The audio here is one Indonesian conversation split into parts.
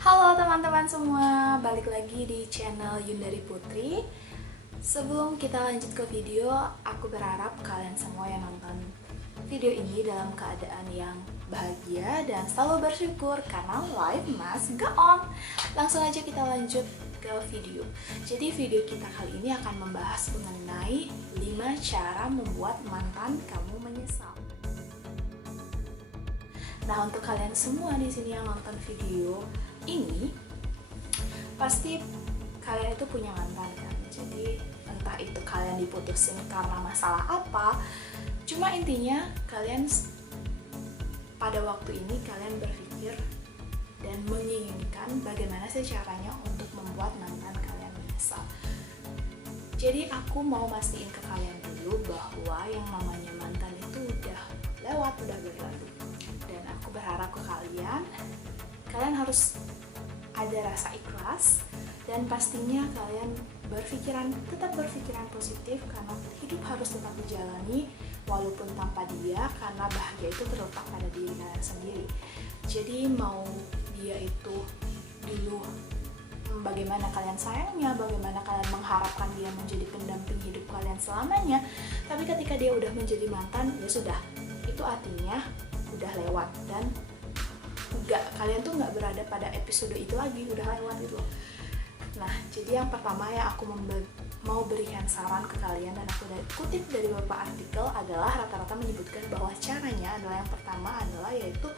Halo teman-teman semua, balik lagi di channel Yundari Putri. Sebelum kita lanjut ke video, aku berharap kalian semua yang nonton video ini dalam keadaan yang bahagia dan selalu bersyukur karena life must go on. Langsung aja kita lanjut ke video. Jadi video kita kali ini akan membahas mengenai 5 cara membuat mantan kamu menyesal. Nah, untuk kalian semua di sini yang nonton video ini, pasti kalian itu punya mantan kan. Jadi entah itu kalian diputusin karena masalah apa, cuma intinya kalian pada waktu ini kalian berpikir dan menginginkan bagaimana sih caranya untuk membuat mantan kalian menyesal. Jadi aku mau mastiin ke kalian dulu bahwa yang namanya mantan itu udah lewat, udah berlalu. Dan aku berharap ke kalian harus ada rasa ikhlas dan pastinya kalian tetap berpikiran positif karena hidup harus tetap dijalani walaupun tanpa dia, karena bahagia itu terletak pada diri kalian sendiri. Jadi mau dia itu dulu bagaimana kalian sayangnya, bagaimana kalian mengharapkan dia menjadi pendamping hidup kalian selamanya, tapi ketika dia udah menjadi mantan, ya sudah, itu artinya udah lewat dan kalian tuh nggak berada pada episode itu lagi, udah lewat itu. Nah, jadi yang pertama yang aku mau berikan saran ke kalian dan aku kutip dari beberapa artikel adalah rata-rata menyebutkan bahwa caranya adalah yang pertama adalah yaitu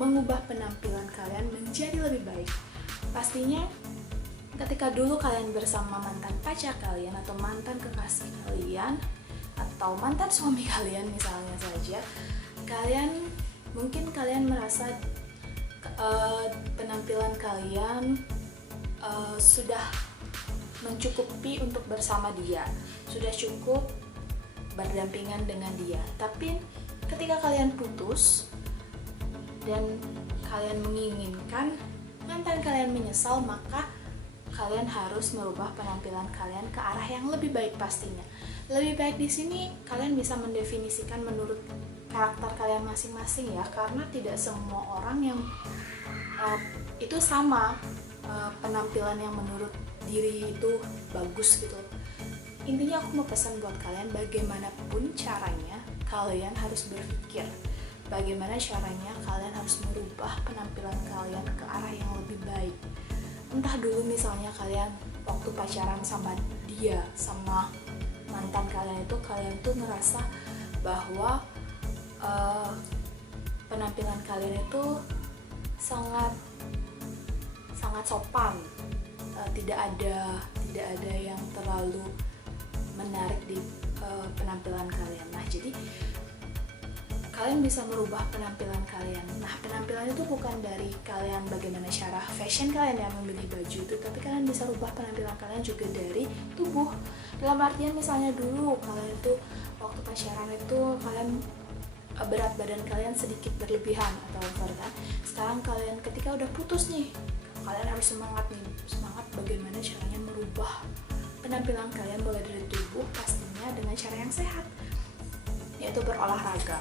mengubah penampilan kalian menjadi lebih baik. Pastinya ketika dulu kalian bersama mantan pacar kalian atau mantan kekasih kalian atau mantan suami kalian misalnya saja, mungkin kalian merasa penampilan kalian sudah mencukupi untuk bersama dia, sudah cukup berdampingan dengan dia. Tapi ketika kalian putus dan kalian menginginkan mantan kalian menyesal, maka kalian harus merubah penampilan kalian ke arah yang lebih baik pastinya. Lebih baik di sini kalian bisa mendefinisikan menurut karakter kalian masing-masing ya, karena tidak semua orang yang itu sama penampilan yang menurut diri itu bagus gitu. Intinya aku mau pesan buat kalian, bagaimanapun caranya kalian harus berpikir bagaimana caranya kalian harus merubah penampilan kalian ke arah yang lebih baik. Entah dulu misalnya kalian waktu pacaran sama dia, sama mantan kalian itu, kalian tuh ngerasa bahwa penampilan kalian itu sangat sopan, tidak ada yang terlalu menarik di penampilan kalian. Nah, jadi kalian bisa merubah penampilan kalian. Nah, penampilan itu bukan dari kalian bagaimana cara fashion kalian yang memilih baju itu, tapi kalian bisa rubah penampilan kalian juga dari tubuh. Dalam artian misalnya dulu kalian itu waktu pacaran itu kalian berat badan kalian sedikit berlebihan atau over kan. Sekarang kalian ketika udah putus nih, kalian harus semangat bagaimana caranya merubah penampilan kalian mulai dari tubuh, pastinya dengan cara yang sehat, yaitu berolahraga.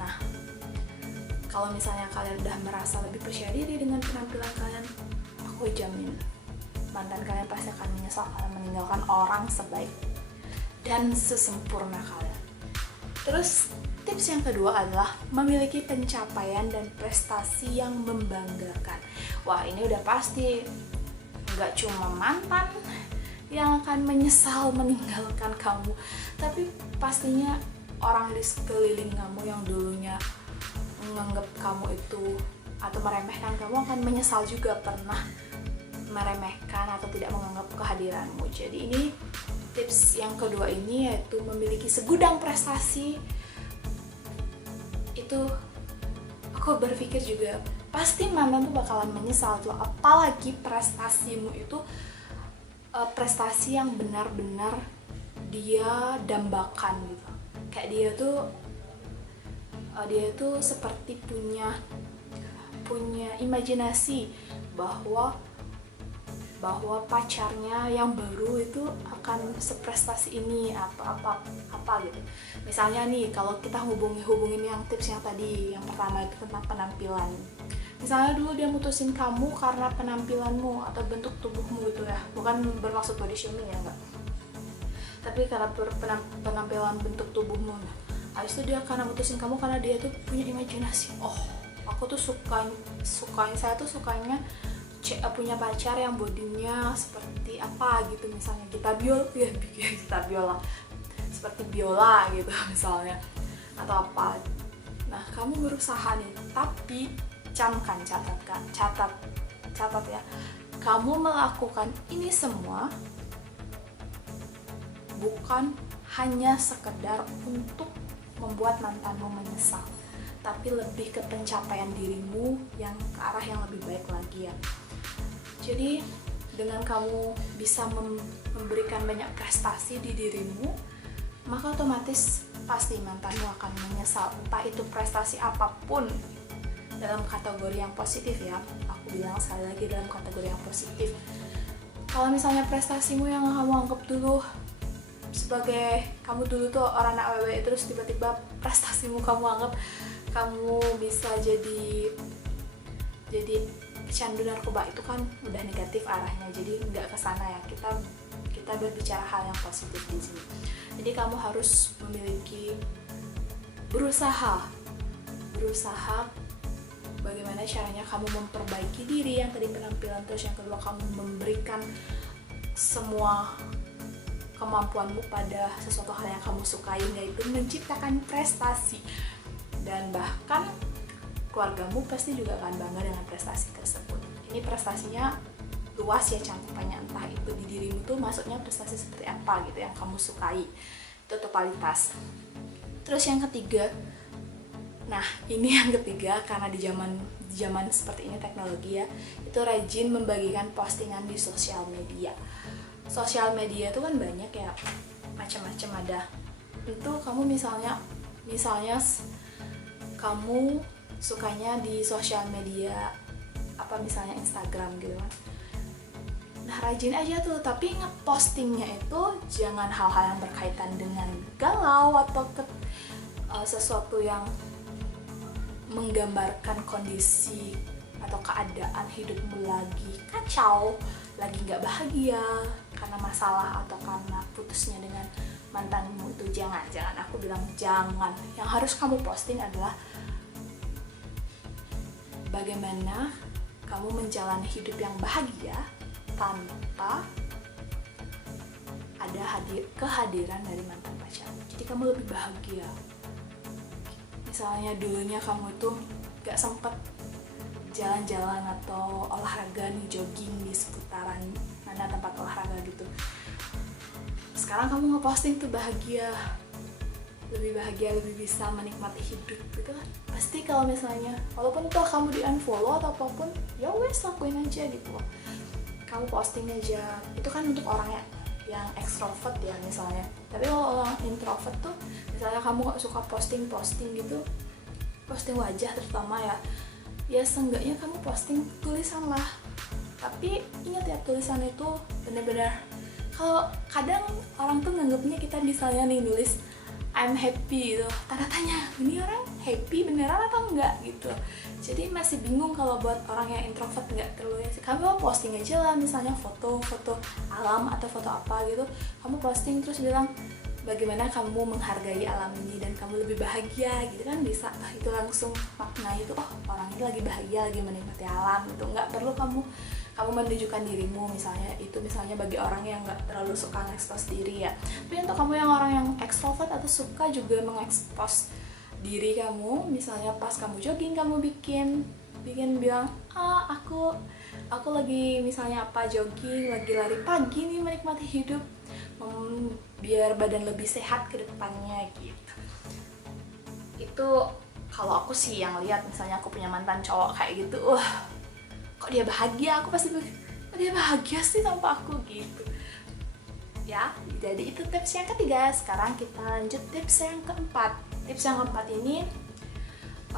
Nah, kalau misalnya kalian udah merasa lebih percaya diri dengan penampilan kalian, aku jamin mantan kalian pasti akan menyesal kalian meninggalkan orang sebaik dan sesempurna kalian. Terus tips yang kedua adalah memiliki pencapaian dan prestasi yang membanggakan. Wah, ini udah pasti nggak cuma mantan yang akan menyesal meninggalkan kamu, tapi pastinya orang di sekeliling kamu yang dulunya menganggap kamu itu atau meremehkan kamu akan menyesal juga pernah meremehkan atau tidak menganggap kehadiranmu. Jadi ini tips yang kedua ini yaitu memiliki segudang prestasi. Itu aku berpikir juga pasti mantan tuh bakalan menyesal tuh, apalagi prestasimu itu prestasi yang benar-benar dia dambakan gitu. Kayak dia tuh seperti punya imajinasi bahwa pacarnya yang baru itu akan seprestasi ini apa gitu. Misalnya nih, kalau kita hubungin yang tips yang tadi yang pertama itu tentang penampilan, Misalnya dulu dia mutusin kamu karena penampilanmu atau bentuk tubuhmu gitu ya, bukan bermaksud body shaming ya, enggak, tapi karena penampilan bentuk tubuhmu. Nah, habis itu dia karena mutusin kamu karena dia tuh punya imajinasi, oh aku tuh saya tuh sukanya punya pacar yang bodinya seperti apa gitu, misalnya Gita Biola seperti Biola gitu misalnya, atau apa. Nah, kamu berusaha nih, tapi catat ya, kamu melakukan ini semua bukan hanya sekedar untuk membuat mantanmu menyesal, tapi lebih ke pencapaian dirimu yang ke arah yang lebih baik lagi ya. Jadi dengan kamu bisa memberikan banyak prestasi di dirimu, maka otomatis pasti mantanmu akan menyesal, entah itu prestasi apapun. Dalam kategori yang positif ya, aku bilang sekali lagi dalam kategori yang positif. Kalau misalnya prestasimu yang kamu anggap dulu sebagai, kamu dulu tuh orang anak AWW, terus tiba-tiba prestasimu kamu anggap kamu bisa jadi pecandu narkoba, itu kan udah negatif arahnya, jadi nggak kesana ya. Kita berbicara hal yang positif di sini. Jadi kamu harus berusaha bagaimana caranya kamu memperbaiki diri, yang tadi penampilan, terus yang kedua kamu memberikan semua kemampuanmu pada sesuatu hal yang kamu sukai, yaitu menciptakan prestasi. Dan bahkan keluargamu pasti juga akan bangga dengan prestasi tersebut. Ini prestasinya luas ya cakupannya, entah itu di dirimu tuh maksudnya prestasi seperti apa gitu yang kamu sukai, itu totalitas. Terus yang ketiga, nah ini yang ketiga, karena di zaman seperti ini teknologi ya, itu rajin membagikan postingan di sosial media. Sosial media itu kan banyak ya, macam-macam ada. Itu kamu misalnya kamu sukanya di sosial media apa, misalnya Instagram gitu kan. Nah, rajin aja tuh, tapi ngepostingnya itu jangan hal-hal yang berkaitan dengan galau atau sesuatu yang menggambarkan kondisi atau keadaan hidupmu lagi kacau, lagi nggak bahagia karena masalah atau karena putusnya dengan mantanmu. Itu jangan, aku bilang jangan. Yang harus kamu posting adalah bagaimana kamu menjalani hidup yang bahagia tanpa ada kehadiran dari mantan pacarmu. Jadi kamu lebih bahagia. Misalnya dulunya kamu itu gak sempet jalan-jalan atau olahraga nih, jogging di seputaran mana tempat olahraga gitu. Sekarang kamu ngeposting tuh bahagia, lebih bisa menikmati hidup gitu kan. Pasti kalau misalnya, walaupun toh kamu di unfollow atau apapun, ya wes lakuin aja gitu. Kamu posting aja, itu kan untuk orang yang ekstrovert ya misalnya. Tapi kalau orang introvert tuh, misalnya kamu gak suka posting gitu, posting wajah terutama ya seenggaknya kamu posting tulisan lah. Tapi ingat ya, tulisan itu benar-benar, kalau kadang orang tuh nganggapnya kita misalnya nih nulis I'm happy gitu, tanda tanya, ini orang happy beneran atau enggak gitu. Jadi masih bingung kalau buat orang yang introvert, nggak terlalu ya sih. Kamu posting aja lah, misalnya foto alam atau foto apa gitu, kamu posting terus bilang bagaimana kamu menghargai alam ini dan kamu lebih bahagia gitu kan, bisa. Itu langsung maknanya itu, oh orang ini lagi bahagia, lagi menikmati alam gitu. Nggak perlu kamu menunjukkan dirimu, misalnya itu misalnya bagi orang yang nggak terlalu suka ngekspos diri ya. Tapi untuk kamu yang orang yang ekstrovert atau suka juga mengekspos diri kamu, misalnya pas kamu jogging kamu bikin bilang aku lagi misalnya apa, jogging, lagi lari pagi nih, menikmati hidup, biar badan lebih sehat ke depannya gitu. Itu kalau aku sih yang lihat, misalnya aku punya mantan cowok kayak gitu, kok dia bahagia, aku pasti dia bahagia sih tanpa aku gitu ya. Jadi itu tips yang ketiga. Sekarang kita lanjut tips yang keempat. Tips yang keempat ini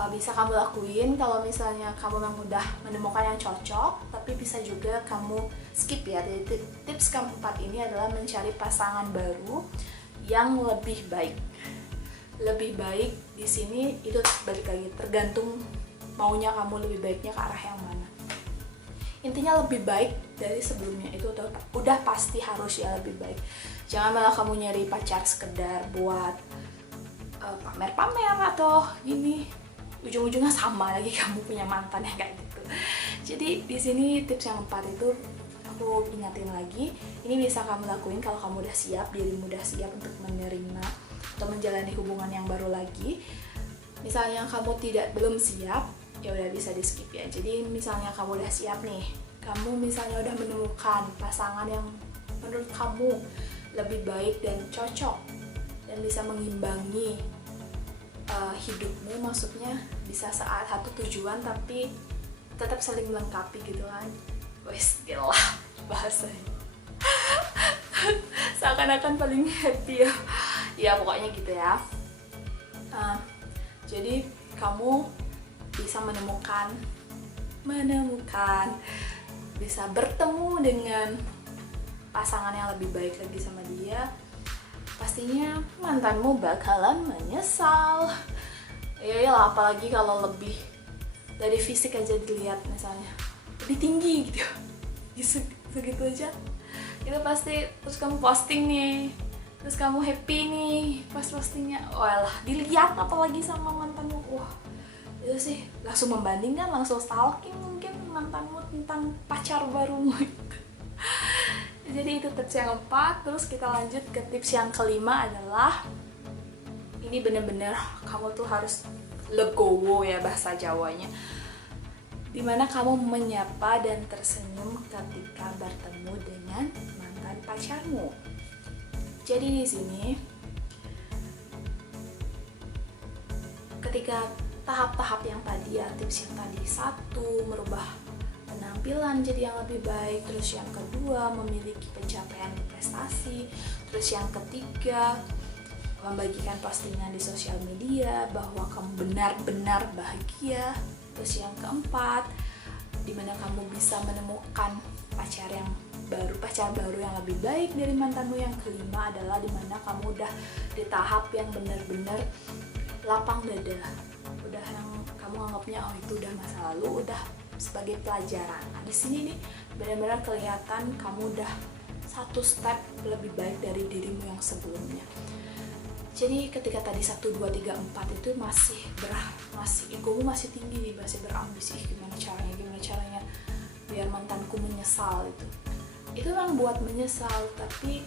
bisa kamu lakuin kalau misalnya kamu memang udah menemukan yang cocok, tapi bisa juga kamu skip ya. Jadi tips keempat ini adalah mencari pasangan baru yang lebih baik. Lebih baik di sini itu balik lagi tergantung maunya kamu lebih baiknya ke arah yang mana. Intinya lebih baik dari sebelumnya itu udah pasti harus ya lebih baik. Jangan malah kamu nyari pacar sekedar buat pamer-pamer atau gini, ujung-ujungnya sama lagi kamu punya mantan yang kayak gitu. Jadi di sini tips yang 4 itu aku ingatin lagi, ini bisa kamu lakuin kalau kamu udah siap, dirimu udah siap untuk menerima atau menjalani hubungan yang baru lagi. Misalnya kamu belum siap, ya udah bisa di skip ya. Jadi misalnya kamu udah siap nih, kamu misalnya udah menemukan pasangan yang menurut kamu lebih baik dan cocok dan bisa mengimbangi hidupmu, maksudnya bisa satu tujuan tapi tetap saling melengkapi gitu kan. Wes gila bahasanya seakan-akan paling happy ya. Ya pokoknya gitu ya. Jadi kamu bisa menemukan, bisa bertemu dengan pasangan yang lebih baik lagi sama dia. Pastinya mantanmu bakalan menyesal. Ya iyalah, apalagi kalau lebih dari fisik aja dilihat, misalnya lebih tinggi gitu, segitu aja itu pasti. Terus kamu posting nih, terus kamu happy nih pas postingnya, walah dilihat apalagi sama mantanmu, wah itu sih langsung membandingkan, langsung stalking mungkin mantanmu tentang pacar barumu. Jadi itu tips yang 4. Terus kita lanjut ke tips yang kelima adalah, ini bener-bener kamu tuh harus legowo ya bahasa Jawanya, dimana kamu menyapa dan tersenyum ketika bertemu dengan mantan pacarmu. Jadi di sini ketika tahap-tahap yang tadi ya, tips yang tadi, 1 merubah penampilan jadi yang lebih baik, terus yang kedua memiliki pencapaian prestasi, terus yang ketiga membagikan postingan di sosial media bahwa kamu benar-benar bahagia, terus yang keempat dimana kamu bisa menemukan pacar baru yang lebih baik dari mantanmu. Yang kelima adalah dimana kamu udah di tahap yang benar-benar lapang dada, udah yang kamu anggapnya oh itu udah masa lalu, udah sebagai pelajaran. Nah, di sini nih benar-benar kelihatan kamu udah 1 step lebih baik dari dirimu yang sebelumnya. Jadi ketika tadi 1, 2, 3, 4 itu masih egomu masih tinggi nih, masih berambisi gimana caranya biar mantanku menyesal itu memang buat menyesal, tapi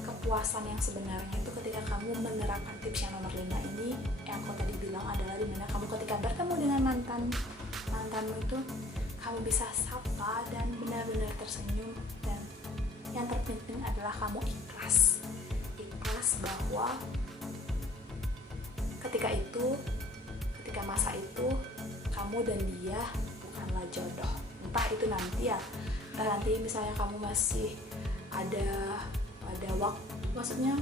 kepuasan yang sebenarnya itu ketika kamu menerapkan tips yang nomor 5 ini yang aku tadi bilang adalah dimana kamu ketika bertemu dengan mantanmu itu kamu bisa sapa dan benar-benar tersenyum, dan yang terpenting adalah kamu ikhlas bahwa ketika masa itu kamu dan dia bukanlah jodoh. Entah itu nanti ya, nanti misalnya kamu masih ada waktu, maksudnya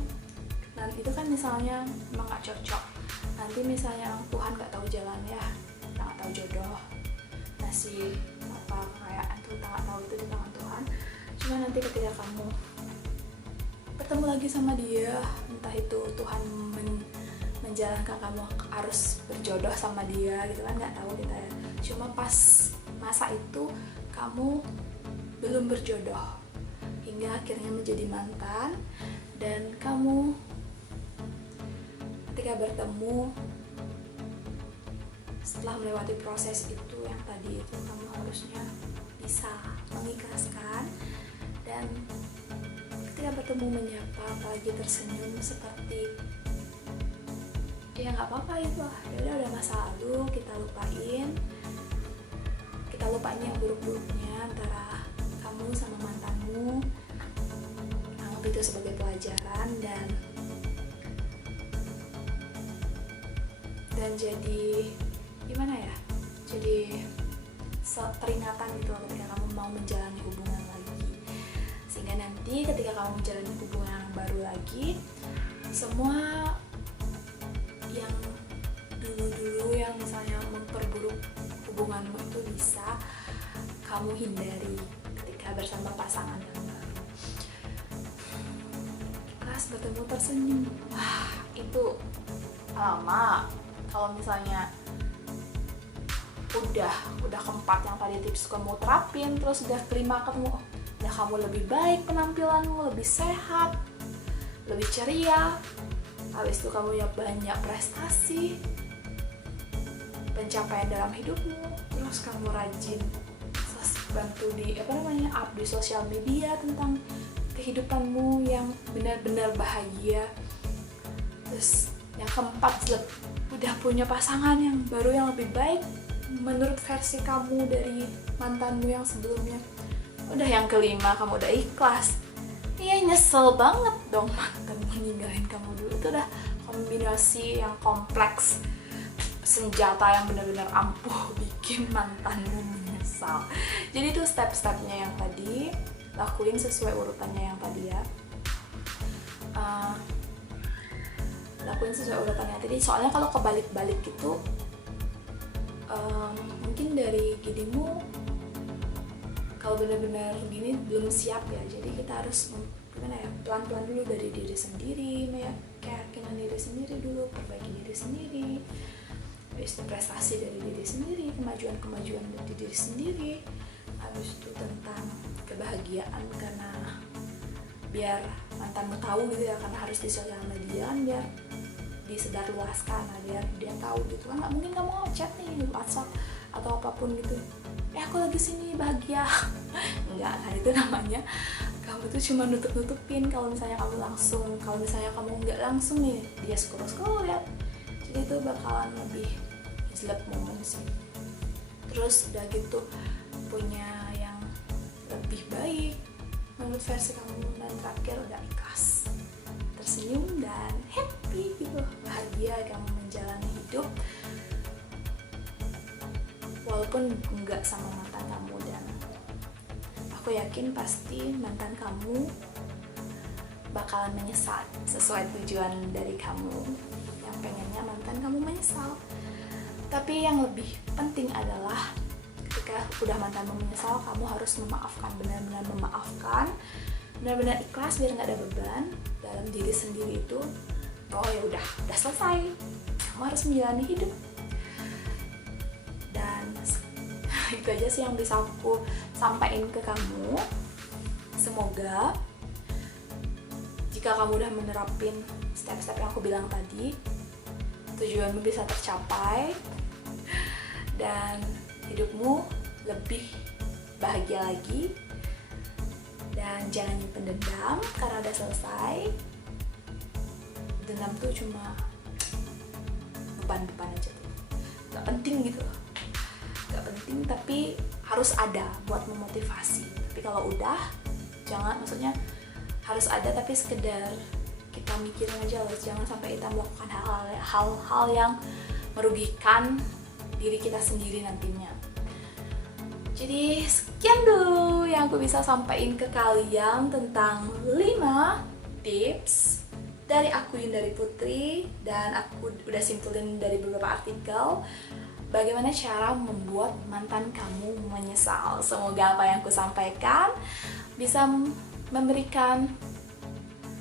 nanti itu kan misalnya emang gak cocok, nanti misalnya Tuhan gak tahu jalannya, kita gak tahu jodoh, masih kekayaan tuh kita gak tahu, itu di tangan Tuhan. Cuma nanti ketika kamu bertemu lagi sama dia, entah itu Tuhan menjalankan kamu harus berjodoh sama dia gitu kan, nggak tahu kita ya. Cuma pas masa itu kamu belum berjodoh hingga akhirnya menjadi mantan, dan kamu ketika bertemu setelah melewati proses itu yang tadi itu, kamu harusnya bisa mengikhlaskan dan ketika bertemu menyapa, apalagi tersenyum seperti ya nggak apa-apa itu, udah masa lalu, kita lupain yang buruk-buruknya antara kamu sama mantanmu, anggap itu sebagai pelajaran dan jadi gimana ya, jadi peringatan gitu ketika kamu mau menjalani hubungan lagi, sehingga nanti ketika kamu menjalani hubungan yang baru lagi, semua yang dulu yang misalnya memperburuk hubunganmu itu bisa kamu hindari ketika bersama pasangan yang baru. Pas bertemu tersenyum, wah itu lama. Kalau misalnya udah keempat yang tadi tips kamu terapin, terus udah kelima ketemu, udah kamu lebih baik penampilanmu, lebih sehat, lebih ceria, habis itu kamu punya banyak prestasi, pencapaian dalam hidupmu, terus kamu rajin bantu di up di sosial media tentang kehidupanmu yang benar-benar bahagia. Terus yang keempat, udah punya pasangan yang baru yang lebih baik menurut versi kamu dari mantanmu yang sebelumnya. Udah yang kelima, kamu udah ikhlas. Iya, nyesel banget dong mantanmu ninggalin kamu dulu. Itu udah kombinasi yang kompleks, senjata yang benar-benar ampuh bikin mantanmu menyesal. Jadi itu step-stepnya yang tadi, lakuin sesuai urutannya yang tadi ya. Lakuin sesuai urutannya tadi. Soalnya kalau kebalik-balik gitu, mungkin dari dirimu kalau benar-benar gini belum siap ya. Jadi kita harus pelan-pelan dulu dari diri sendiri, keyakinan diri sendiri dulu, perbaiki diri sendiri, habis itu prestasi dari diri sendiri, kemajuan dari diri sendiri, habis itu tentang kebahagiaan, karena biar mantanmu tahu gitu ya, karena harus di sosial media kan, biar disebarluaskan, biar dia tahu gitu kan. Nggak mungkin kamu chat nih di WhatsApp atau apapun gitu, aku lagi sini bahagia. Enggak, kan itu namanya kamu tuh cuma nutup-nutupin. Kalau misalnya kamu nggak langsung nih, dia scroll lihat, jadi itu bakalan lebih jelek momen sih. Terus udah gitu punya yang lebih baik menurut versi kamu, dan terakhir udah ikhlas, tersenyum dan happy gitu, bahagia kamu menjalani hidup walaupun enggak sama mantan kamu. Dan aku yakin pasti mantan kamu bakalan menyesal sesuai tujuan dari kamu yang pengennya mantan kamu menyesal. Tapi yang lebih penting adalah ketika udah mantanmu menyesal, kamu harus memaafkan, benar-benar memaafkan, benar-benar ikhlas biar nggak ada beban dalam diri sendiri itu. Oh ya udah selesai, kamu harus menjalani hidup. Dan itu aja sih yang bisa aku sampaikan ke kamu. Semoga jika kamu udah menerapin step-step yang aku bilang tadi, tujuanmu bisa tercapai dan hidupmu lebih bahagia lagi. Dan jangan nyimpen dendam karena udah selesai. Dendam tuh cuma beban-beban aja tuh, gak penting gitu loh, gak penting, tapi harus ada buat memotivasi. Tapi kalau udah, jangan, maksudnya harus ada tapi sekedar kita mikirin aja loh. Jangan sampai kita melakukan hal-hal yang merugikan diri kita sendiri nantinya. Jadi sekian dulu yang aku bisa sampaikan ke kalian tentang 5 tips dari aku, Yundari Putri, dan aku udah simpulin dari beberapa artikel bagaimana cara membuat mantan kamu menyesal. Semoga apa yang aku sampaikan bisa memberikan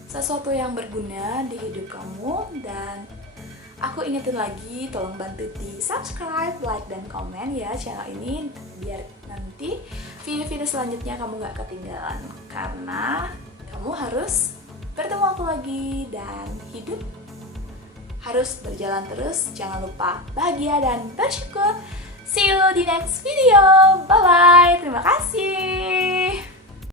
sesuatu yang berguna di hidup kamu. Dan aku ingetin lagi, tolong bantu di subscribe, like, dan komen ya channel ini, biar nanti video-video selanjutnya kamu gak ketinggalan. Karena kamu harus bertemu aku lagi, dan hidup harus berjalan terus. Jangan lupa bahagia dan bersyukur. See you di next video. Bye-bye. Terima kasih.